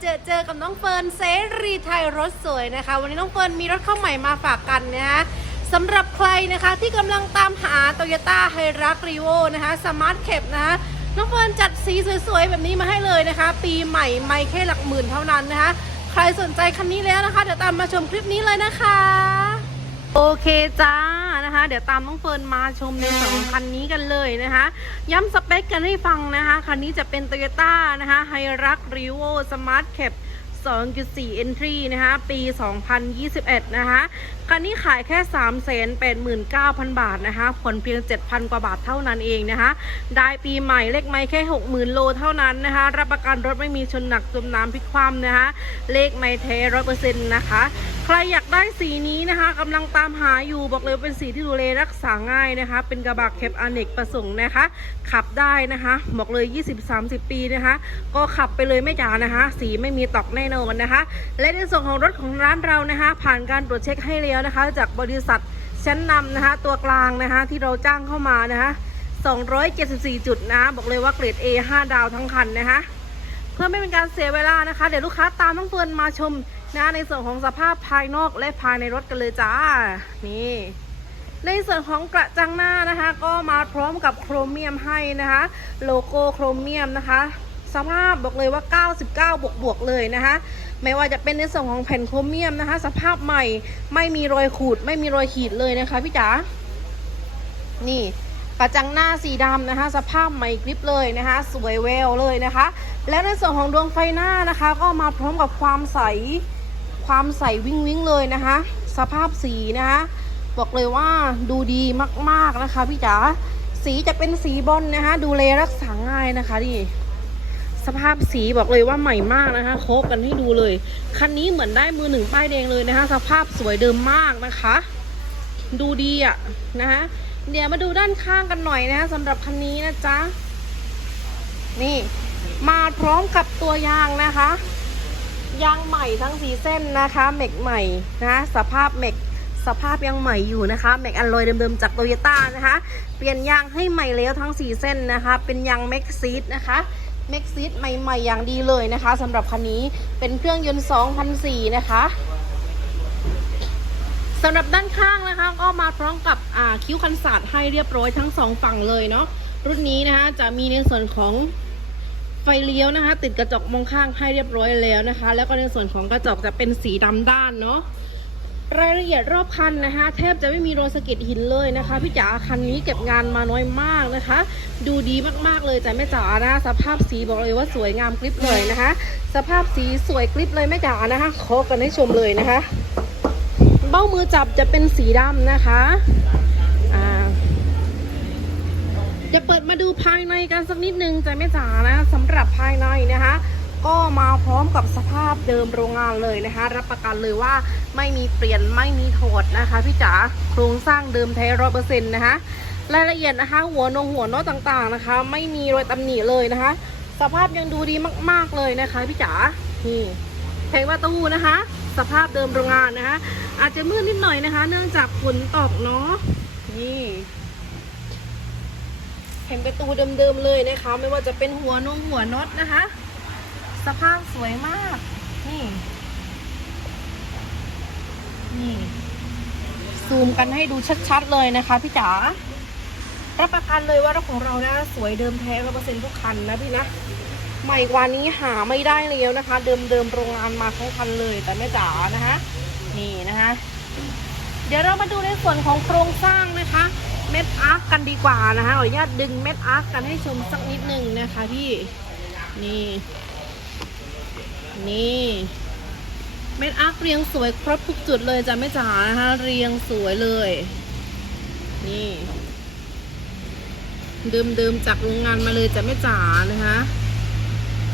เจอเจอกับน้องเฟิร์นเซรีไทยรถสวยนะคะ วันนี้น้องเฟิร์นมีรถเข้าใหม่มาฝากกันนะคะสำหรับใครนะคะที่กำลังตามหา t o y ยต้าไฮรักรีโวนะคะสมาร์ทแคปนะคะน้องเฟิร์นจัดสีสวยๆ แบบนี้มาให้เลยนะคะ ปีใหม่ไม่แค่หลักหมื่นเท่านั้นนะคะ ใครสนใจคันนี้แล้วนะคะ เดี๋ยวตามมาชมคลิปนี้เลยนะคะ โอเคจ้า นะคะ เดี๋ยวตามน้องเฟิร์นมาชมในสองคันนี้กันเลยนะคะ ย้ำสเปคกันให้ฟังนะคะ คันนี้จะเป็น Toyota นะคะไฮรักรีโวสมาร์ทแคป2.4 Entry นะคะ ปี 2021 นะคะ คันนี้ขายแค่ 389,000 บาทนะคะ ผ่อนเพียง 7,000 กว่าบาทเท่านั้นเองนะคะ ได้ปีใหม่เลขไม่แค่ 60,000 โลเท่านั้นนะคะ รับประกันรถไม่มีชนหนักจมน้ำพลิกคว่ำนะคะ เลขไม่แท้ร้อยเปอร์เซ็นต์นะคะ ใครอยากได้สีนี้นะคะกำลังตามหาอยู่บอกเลยเป็นสีที่ดูแลรักษาง่ายนะคะ เป็นกระบะแคปอเนกประสงค์นะคะ ขับได้นะคะ บอกเลย 20-30 ปีนะคะ ก็ขับไปเลยไม่จ๋านะคะ สีไม่มีตอกแน่นอนนะคะ และในส่วนของรถของร้านเรานะคะ ผ่านการตรวจเช็คให้แล้วนะคะ จากบริษัทชั้นนำนะคะ ตัวกลางนะคะที่เราจ้างเข้ามานะคะ274 จุดนะ บอกเลยว่าเกรด A 5 ดาวทั้งคันนะคะ เพื่อไม่เป็นการเสียเวลานะคะ เดี๋ยวลูกค้าตามน้องเฟิร์นมาชม นะในส่วนของสภาพภายนอกและภายในรถกันเลยจ้า นี่ ในส่วนของกระจังหน้านะคะ ก็มาพร้อมกับโครเมียมให้นะคะ โลโก้โครเมียมนะคะ สภาพบอกเลยว่า 99 บวกบวกเลยนะคะ ไม่ว่าจะเป็นในส่วนของแผ่นโครเมียมนะคะ สภาพใหม่ไม่มีรอยขูด ไม่มีรอยขีดเลยนะคะพี่จ๋า นี่กระจังหน้าสีดำนะคะ สภาพใหม่กริบเลยนะคะ สวยแววเลยนะคะ และในส่วนของดวงไฟหน้านะคะ ก็มาพร้อมกับความใส ความใสวิ้งวิ้งเลยนะคะ สภาพสีนะคะ บอกเลยว่าดูดีมากๆนะคะพี่จ๋าสีจะเป็นสีบอลนะคะ ดูแลรักษาง่ายนะคะดิสภาพสีบอกเลยว่าใหม่มากนะคะโคกกันให้ดูเลย คันนี้เหมือนได้มือหนึ่งป้ายแดงเลยนะคะ สภาพสวยเดิมมากนะคะ ดูดีอะนะคะเดี๋ยวมาดูด้านข้างกันหน่อยนะคะสำหรับคันนี้นะจ๊ะนี่มาพร้อมกับตัวยางนะคะ ยางใหม่ทั้งสีเส้นนะคะเมกใหม่นะสภาพเมกสภาพยังใหม่อยู่นะคะเม็กอันลอยเดิมๆจากโตโยต้านะคะ เปลี่ยนยางให้ใหม่แล้วทั้งสีเส้นนะคะ เป็นยางเม็กซีดนะคะเม็กซีดใหม่ๆอย่างดีเลยนะคะสำหรับคันนี้เป็นเครื่องยนต์2004นะคะสำหรับด้านข้างนะคะ ก็มาพร้อมกับคิ้วคันศาสตร์ให้เรียบร้อยทั้งสองฝั่งเลยเนาะรุ่นนี้นะคะจะมีในส่วนของ ไฟเลี้ยวนะคะ ติดกระจกมองข้างให้เรียบร้อยแล้วนะคะ แล้วก็ในส่วนของกระจกจะเป็นสีดำด้านเนาะรายละเอียดรอบคันนะคะ แทบจะไม่มีรอยสะเก็ดหินเลยนะคะพี่จ๋าคันนี้เก็บงานมาน้อยมากนะคะ ดูดีมากๆเลยแต่แม่จ๋านะคะสภาพสีบอกเลยว่าสวยงามกริบเลยนะคะ สภาพสีสวยกริบเลยแม่จ๋านะคะขอกันให้ชมเลยนะคะ เบ้ามือจับจะเป็นสีดำนะคะ จะเปิดมาดูภายในกันสักนิดนึงจะไม่จ๋านะสำหรับภายในนะคะ ก็มาพร้อมกับสภาพเดิมโรงงานเลยนะคะ รับประกันเลยว่าไม่มีเปลี่ยนไม่มีถอดนะคะพี่จ๋าโครงสร้างเดิมแท้ร้อยเปอร์เซ็นต์นะคะรายละเอียดนะคะ หัวนงหัวน้ตต่างๆนะคะ ไม่มีรอยตำหนิเลยนะคะ สภาพยังดูดีมาก ๆเลยนะคะพี่จ๋านี่เพลงประตูนะคะ สภาพเดิมโรงงานนะคะ อาจจะมืดนิดหน่อยนะคะ เนื่องจากฝนตกเนาะนี่ เห็นประตูเดิมๆเลยนะคะ ไม่ว่าจะเป็นหัวนงหัวน็อตนะคะ สภาพสวยมาก นี่ นี่ ซูมกันให้ดูชัดๆเลยนะคะพี่จ๋ารับประกันเลยว่ารถของเรานะสวยเดิมแท้ร้อยเปอร์เซ็นต์ทุกคันนะพี่นะใหม่กว่านี้หาไม่ได้แล้วนะคะ เดิมเดิมๆโรงงานมาทั้งคันเลย แต่แม่จ๋านะคะ นี่นะคะ เดี๋ยวเรามาดูในส่วนของโครงสร้างนะคะ เม็ดอาร์คกันดีกว่านะคะขออนุญาตดึงเม็ดอาร์คกันให้ชมสักนิดหนึ่งนะคะพี่นี่นี่เม็ดอาร์คเรียงสวยครบทุกจุดเลยจ้ะแม่จ๋านะคะเรียงสวยเลยนี่เดิมจากโรงงานมาเลยจ้ะแม่จ๋านะคะ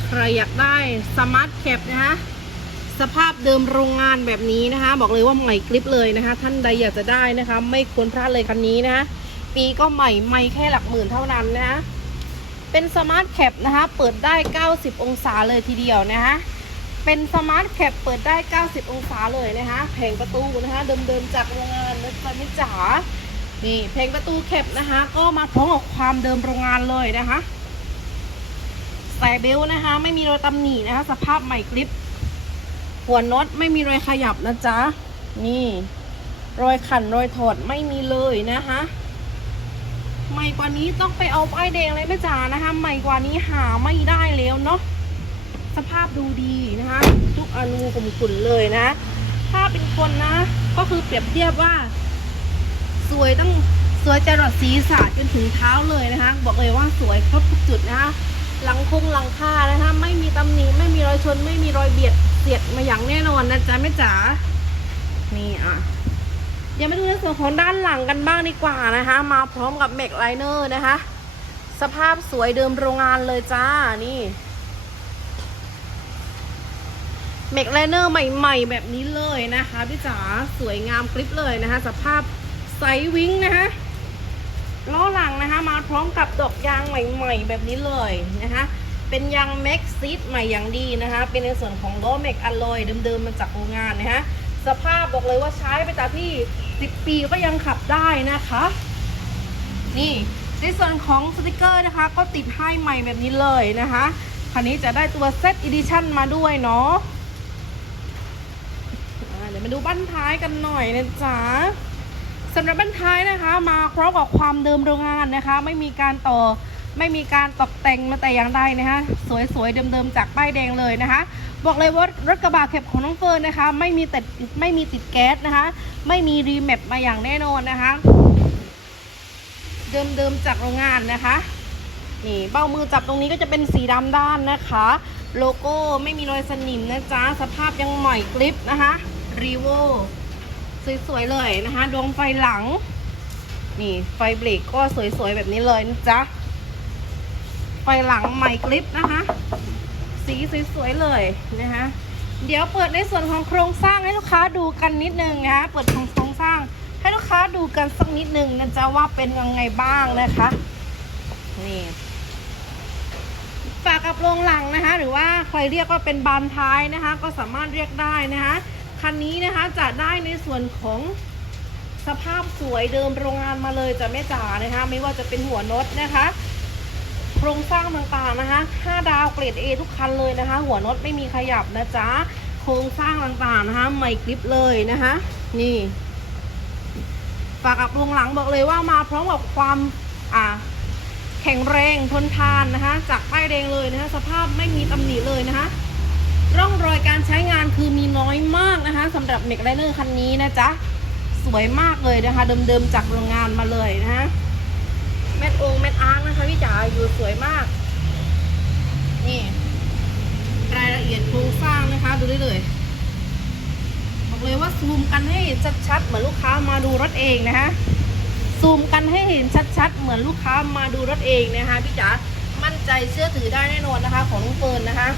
ใครอยากได้สมาร์ทแคปนะคะสภาพเดิมโรงงานแบบนี้นะคะ บอกเลยว่าใหม่กริบเลยนะคะ ท่านใดอยากจะได้นะคะ ไม่ควรพลาดเลยคันนี้นะคะ ปีก็ใหม่ไม่แค่หลักหมื่นเท่านั้นนะ เป็นสมาร์ทแคปนะคะ เปิดได้ 90 องศาเลยทีเดียวนะคะเป็นสมาร์ทแคปเปิดได้ 90 องศาเลยนะคะแผงประตูนะคะเดิมๆจากโรงงานนะจ๊ะไม่จ๋านี่แผงประตูแคปนะคะ ก็มาพร้อมกับความเดิมโรงงานเลยนะคะสายเบลต์นะคะ ไม่มีรอยตำหนินะคะ สภาพใหม่กริป หัวน็อตไม่มีรอยขยับนะจ๊ะนี่ รอยขันรอยถอดไม่มีเลยนะคะ ใหม่กว่านี้ต้องไปเอาป้ายแดงเลยแม่จ๋านะคะ ใหม่กว่านี้หาไม่ได้แล้วเนาะสภาพดูดีนะคะ ทุกอนูกลมกุ่นเลยนะ ถ้าเป็นคนนะ ก็คือเปรียบเทียบว่า สวยตั้งสวยจรดศีรษะจนถึงเท้าเลยนะคะ บอกเลยว่าสวยครบทุกจุดนะคะหลังคงหลังคานะคะ ไม่มีตำหนิไม่มีรอยชน ไม่มีรอยเบียดเสียดมาอย่างแน่นอนนะจ๊ะแม่จ๋านี่อะ เดี๋ยวมาดูในส่วนของด้านหลังกันบ้างดีกว่านะคะ มาพร้อมกับแม็กไลเนอร์นะคะ สภาพสวยเดิมโรงงานเลยจ้านี่แมกไลเนอร์ใหม่ ๆ แบบนี้เลยนะคะพี่จ๋าสวยงามกริบเลยนะคะ สภาพใสวิ้งนะคะล้อหลังนะคะ มาพร้อมกับดอกยางใหม่ ๆ แบบนี้เลยนะคะ เป็นยางแม็กซิสใหม่อย่างดีนะคะ เป็นในส่วนของล้อแม็กอลลอยเดิมๆมาจากโรงงานนะคะ สภาพบอกเลยว่าใช้ไปจากที่ 10 ปีก็ยังขับได้นะคะ นี่ในส่วนของสติกเกอร์นะคะ ก็ติดให้ใหม่แบบนี้เลยนะคะคันนี้จะได้ตัวเซตอีดิชั่นมาด้วยเนาะเดี๋ยวมาดูบั้นท้ายกันหน่อยนะจ๊ะสำหรับบั้นท้ายนะคะ มาพร้อมกับความเดิมโรงงานนะคะ ไม่มีการต่อไม่มีการตกแต่งมาแต่อย่างใดนะคะ สวยๆเดิมๆจากป้ายแดงเลยนะคะ บอกเลยว่ารถกระบะเข็บของน้องเฟิร์นนะคะ ไม่มีติดไม่มีติดแก๊สนะคะ ไม่มีรีแมปมาอย่างแน่นอนนะคะ เดิมๆจากโรงงานนะคะนี่เบ้ามือจับตรงนี้ก็จะเป็นสีดำด้านนะคะ โลโก้ไม่มีรอยสนิมนะจ๊ะสภาพยังใหม่กริปนะคะรีโวสวยๆเลยนะคะดวงไฟหลัง นี่ไฟเบรกก็สวยๆแบบนี้เลยนะจ๊ะไฟหลังใหม่กริปนะคะ สีสวยๆเลยนะคะเดี๋ยวเปิดในส่วนของโครงสร้างให้ลูกค้าดูกันนิดนึงนะคะเปิดของโครงสร้าง ให้ลูกค้าดูกันสักนิดนึงนะจ๊ะว่าเป็นยังไงบ้างนะคะนี่ฝากกับโรงหลังนะคะ หรือว่าใครเรียกว่าเป็นบานท้ายนะคะ ก็สามารถเรียกได้นะคะคันนี้นะคะจะได้ในส่วนของสภาพสวยเดิมโรงงานมาเลยจะไม่จ๋านะคะ ไม่ว่าจะเป็นหัวน็อตนะคะ รงสร้างต่างๆนะคะ 5 ดาวเกรด A ทุกคันเลยนะคะ หัวน็อตไม่มีขยับนะจ๊ะ โครงสร้างต่างๆนะคะใหม่กริบเลยนะคะ นี่ฝากกับโรงหลังบอกเลยว่ามาพร้อมกับความอ่าแข็งแรงทนทานนะคะ จากป้ายแดงเลยนะคะ สภาพไม่มีตำหนิเลยนะคะ ร่องรอยการใช้งานคือมีน้อยมากนะคะสำหรับเมกไลเนอร์คันนี้นะจ๊ะ สวยมากเลยนะคะ เดิมๆจากโรงงานมาเลยนะคะ แมทองแมทอาร์นะคะพี่จ๋าอยู่สวยมาก นี่ รายละเอียดโครงสร้างนะคะ ดูได้เลยบอกเลยว่าซูมกันให้ชัดๆเหมือนลูกค้ามาดูรถเองนะคะซูมกันให้เห็นชัดๆเหมือนลูกค้ามาดูรถเองนะคะพี่จ๋ามั่นใจเชื่อถือได้แน่นอนนะคะ ของลุงเฟิร์นนะคะ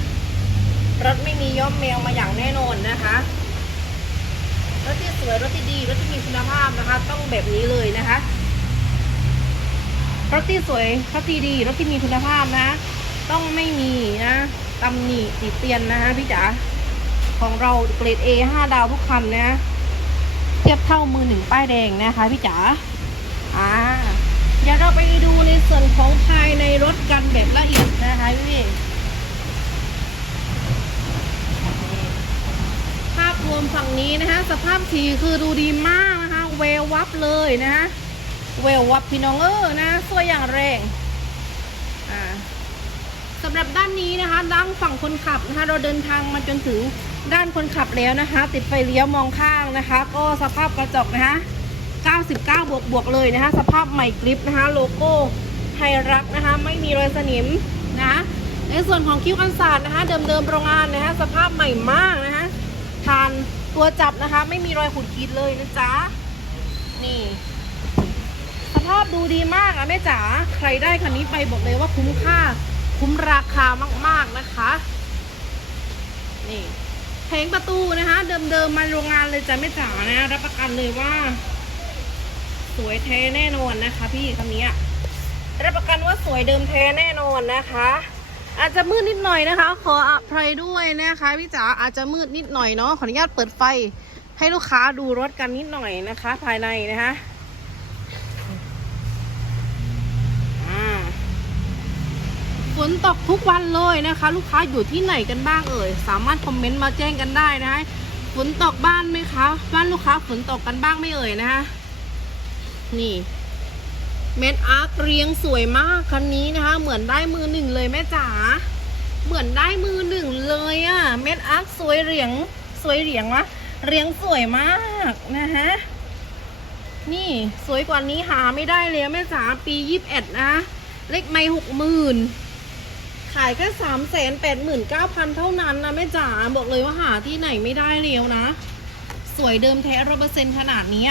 รถไม่มีย้อมแมวมาอย่างแน่นอนนะคะรถที่สวยรถที่ดีรถที่มีคุณภาพนะคะ ต้องแบบนี้เลยนะคะ รถที่สวยรถที่ดีรถที่มีคุณภาพนะ ต้องไม่มีนะตำหนิติเตียนนะคะพี่จ๋าของเราเกรด A 5 ดาวทุกคันนะ เทียบเท่ามือหนึ่งป้ายแดงนะคะพี่จ๋าอ่าเดี๋ยวเราไปดูในส่วนของภายในรถกันแบบละเอียดนะคะพี่ภาพรวมฝั่งนี้นะคะสภาพสีคือดูดีมากนะคะเววับเลยนะคะ เวลวับพี่น้องเออนะสวยอย่างแรงอ่าสำหรับด้านนี้นะคะ ด้านฝั่งคนขับนะคะ เราเดินทางมาจนถึงด้านคนขับแล้วนะคะ ติดไฟเลี้ยวมองข้างนะคะ ก็สภาพกระจกนะคะ 99 บวกบวกเลยนะคะ สภาพใหม่กริปนะคะ โลโก้ไฮรักนะคะ ไม่มีรอยสนิมนะะในส่วนของคิ้วกันศาสตร์นะคะ เดิมๆโรงงานนะคะ สภาพใหม่มากนะคะทานตัวจับนะคะ ไม่มีรอยขุดขีดเลยนะจ๊ะนี่ ภาพดูดีมากอะแม่จ๋าใครได้คันนี้ไปบอกเลยว่าคุ้มค่า คุ้มราคามากๆนะคะ นี่เพลงประตูนะคะ เดิมๆมาโรงงานเลยจ้ะแม่จ๋านะรับประกันเลยว่า สวยแท้แน่นอนนะคะ พี่คันนี้อะรับประกันว่าสวยเดิมแท้แน่นอนนะคะ อาจจะมืดนิดหน่อยนะคะ ขออภัยด้วยนะคะพี่จ๋าอาจจะมืดนิดหน่อยเนาะขออนุญาตเปิดไฟให้ลูกค้าดูรถกันนิดหน่อยนะคะ ภายในนะคะอ่าส ฝนตกทุกวันเลยนะคะ ลูกค้าอยู่ที่ไหนกันบ้างเอ่ยสามารถคอมเมนต์มาแจ้งกันได้นะคะฝนตกบ้านไหมคะบ้านลูกค้าฝนตกกันบ้างไม่เอ่ยนะคะนี่เม็ดอาร์คเรียงสวยมากคันนี้นะคะ เหมือนได้มือหนึ่งเลยแม่จ๋าเหมือนได้มือหนึ่งเลยอะ่ะ เม็ดอาร์คสวยเรียงสวยเรียงวะเรียงสวยมากนะฮะนี่สวยกว่านี้หาไม่ได้เลยแม่จ๋าปียี่สิบเอ็ดนะเลขไม่หกหมื่น ขายแค่สามแสนแปดหมื่นเก้าพันเท่านั้นนะแม่จ๋าบอกเลยว่าหาที่ไหนไม่ได้แล้วนะ สวยเดิมแท้ร้อเปอร์เซ็นขนาดนี้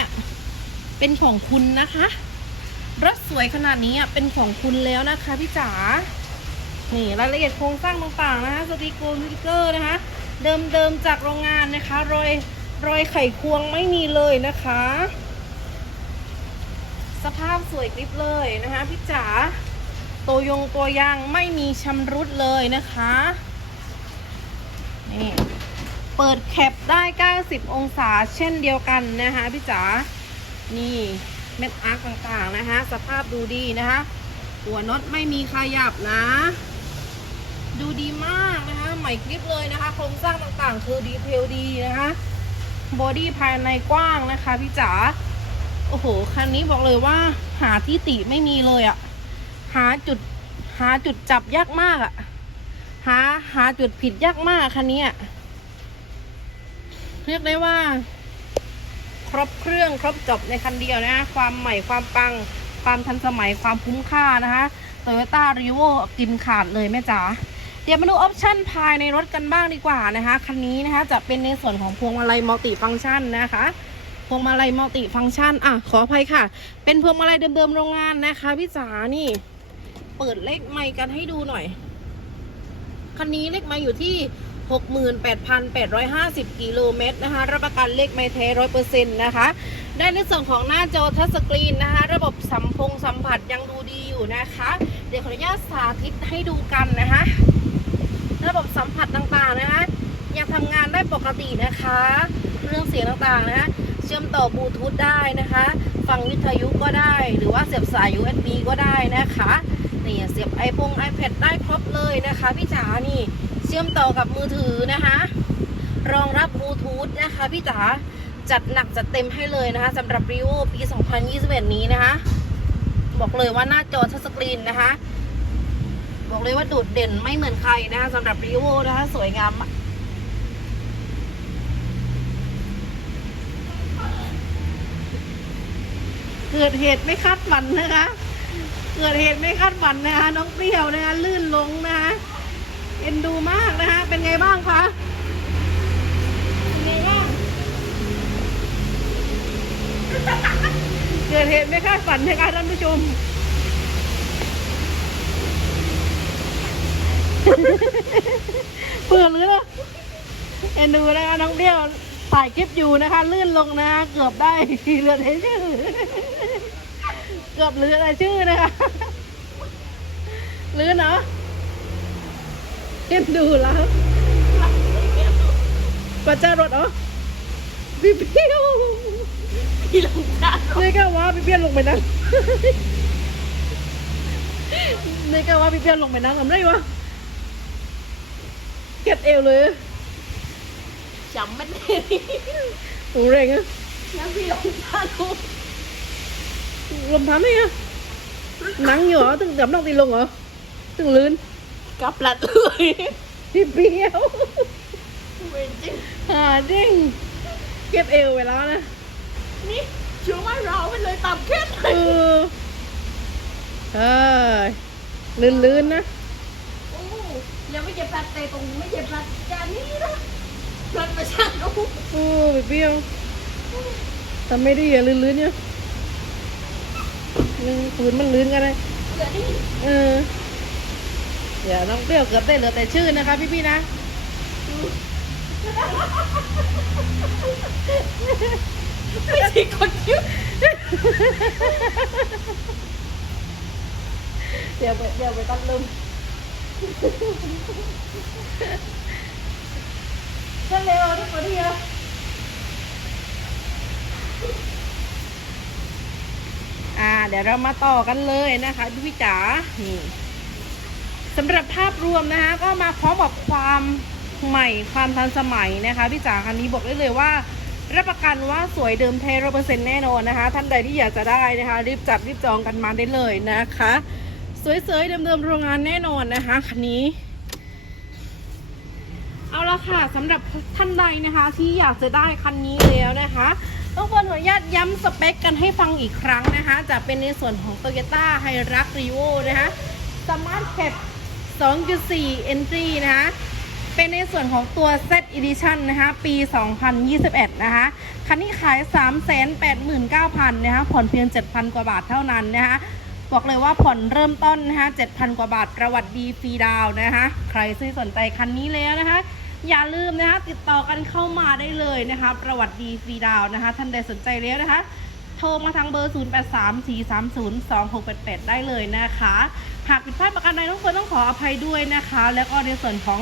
เป็นของคุณนะคะรถสวยขนาดนี้เป็นของคุณแล้วนะคะพี่จ๋านี่รายละเอียดโครงสร้างต่างๆนะคะสติกเกสติกเกอร์นะคะ เดิมๆจากโรงงานนะคะ รอยรอยไขควงไม่มีเลยนะคะ สภาพสวยกริบเลยนะคะพี่จ๋า ตัวยงตัวยางไม่มีชำรุดเลยนะคะ นี่ เปิดแคปได้ 90 องศาเช่นเดียวกันนะคะพี่จ๋า นี่เม็ดอาร์คต่างๆนะคะ สภาพดูดีนะคะ หัวน็อตไม่มีขยับนะ ดูดีมากนะคะใหม่คลิปเลยนะคะ โครงสร้างต่างๆ คือดีเทลดีนะคะบอดี้ภายในกว้างนะคะพี่จ๋า โอ้โห คันนี้บอกเลยว่าหาที่ติไม่มีเลยอะ หาจุดหาจุดจับยากมากอะหาหาจุดผิดยากมากคันนี้อะเรียกได้ว่า ครบเครื่องครบจบในคันเดียวนะ ความใหม่ความปัง ความทันสมัยความคุ้มค่านะคะโตโยต้ารีโวกินขาดเลยแม่จ๋าเดี๋ยวมาดูออปชั่นภายในรถกันบ้างดีกว่านะคะคันนี้นะคะ จะเป็นในส่วนของพวงมาลัยมัลติฟังก์ชันนะคะพวงมาลัยมัลติฟังก์ชัน อะ ขออภัยค่ะ เป็นพวงมาลัยเดิมๆโรงงานนะคะพี่จ๋านี่ เปิดเลขไมค์กันให้ดูหน่อย คันนี้เลขไมค์อยู่ที่ 68,850 กิโลเมตรนะคะ รับประกันเลขไมค์แท้ร้อยเปอร์เซ็นต์นะคะ ได้ในส่วนของหน้าจอทัชสกรีนนะคะ ระบบสัมพงสัมผัสยังดูดีอยู่นะคะ เดี๋ยวขออนุญาตสาธิตให้ดูกันนะคะ ระบบสัมผัสต่างๆนะคะ ยังทำงานได้ปกตินะคะ เรื่องเสียงต่างๆนะคะเชื่อมต่อบลูทูธได้นะคะ ฟังวิทยุก็ได้ หรือว่าเสียบสาย USB ก็ได้นะคะ นี่เสียบไอพง iPad ได้ครบเลยนะคะพี่จ๋านี่เชื่อมต่อกับมือถือนะคะ รองรับบลูทูธนะคะพี่จ๋าจัดหนักจัดเต็มให้เลยนะคะสำหรับ r e v o ปี 2021 นี้นะคะ บอกเลยว่าหน้าจอทัชสกรีนนะคะ บอกเลยว่าโดดเด่นไม่เหมือนใครนะคะสำหรับ r e v o นะคะ สวยงามเกิดเหตุไม่คาดฝันนะคะ เกิดเหตุไม่คาดฝันนะคะ น้องเปรี้ยวนะคะลื่นลงนะคะเอ็นดูมากนะคะ เป็นไงบ้างคะเป็นไงบ้างเกิดเหตุไม่คาดฝันนะคะท่านผู้ชมเปื่อนเลยนะเอ็นดูนะคะน้องเปรี้ยวถ่ายคลิปอยู่นะคะ ลื่นลงนะคะเกือบได้เหลือแต่ชื่อ เกือบเหลือแต่ชื่อนะคะลื่นเนาะเอ็นดูแล้วปัจจารถเหรอพี่เปี้ยวพี่ลงได้นี่ก็ว่าพี่เปี้ยวลงไปนั่งนี่ก็ว่าพี่เปี้ยวลงไปนั่งทำไรวะเก็ดเอวเลยจำไม่ได้โอ้แรงอะแล้วพี่ลงได้ ลูกลมพันไหมอะหนังอยู่เหรอตึงดับนอกตีลงเหรอตึงลื่นกลับหลัดเลยพี่เปี้ยวเวนจริงหาจริงเก็บเอวไปแล้วนะนี่ช่วงว่าเราไปเลยต่ำแค่ไหนเออเอ้ยลื่นๆนะโอ้ยังไม่เจ็บหลัดแต่ตรงไม่เจ็บหลัดจานนี้นะหลัดมาช่างลูกโอ้พี่เปี้ยวทำไม่ดีอย่าลื่นๆเนี่ย นี่ปืนมันลื่นกันเลยเกือนี่เออเดี๋ยวน้องเปรี้ยวเกือบได้เหลือแต่ชื่อนะคะ พี่พี่ๆนะไม่ใช่คนคิ้วเดี๋ยวไปเดี๋ยวไปตัดลมเร็วทุกคนเดียว อ่าเดี๋ยวเรามาต่อกันเลยนะคะพี่จ๋านี่สำหรับภาพรวมนะคะก็มาพร้อมกับความใหม่ความทันสมัยนะคะพี่จ๋าคันนี้บอกได้เลยว่ารับประกันว่าสวยเดิมเทร้อเปอร์เซ็นต์แน่นอนนะคะ ท่านใดที่อยากจะได้นะคะ รีบจัดรีบจองกันมาได้เลยนะคะ สวยๆเดิมๆโรงงานแน่นอนนะคะคันนี้ เอาละค่ะสำหรับท่านใดนะคะ ที่อยากจะได้คันนี้แล้วนะคะ ต้องขออนุญาตย้ำสเปคกันให้ฟังอีกครั้งนะคะ จะเป็นในส่วนของ Toyota h i r u x r e v o นะคะ Smart Cap 2.4 Entry นะคะเป็นในส่วนของตัว Z Edition นะคะ ปี 2021 นะคะ คันนี้ขาย 389,000 นะคะ ผ่อนเพียง 7,000 กว่าบาทเท่านั้นนะคะ บอกเลยว่าผ่อนเริ่มต้นนะคะ 7,000 กว่าบาทประวัติดีฟรีดาวน์นะคะ ใครซื้อสนใจคันนี้แล้วนะคะ อย่าลืมนะคะติดต่อกันเข้ามาได้เลยนะคะ ประวัติดีฟรีดาวนะคะ ท่านใดสนใจแล้วนะคะ โทรมาทางเบอร์ 0834302688 ได้เลยนะคะ หากผิดพลาดประการใดน้องเฟิร์นต้องขออภัยด้วยนะคะ แล้วก็ในส่วนของ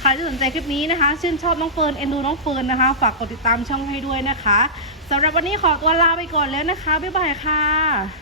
ใครที่สนใจคลิปนี้นะคะ ชื่นชอบน้องเฟิร์นเอ็นดูน้องเฟิร์นนะคะ ฝากกดติดตามช่องให้ด้วยนะคะสำหรับวันนี้ขอตัวลาไปก่อนแล้วนะคะบ๊ายบายค่ะ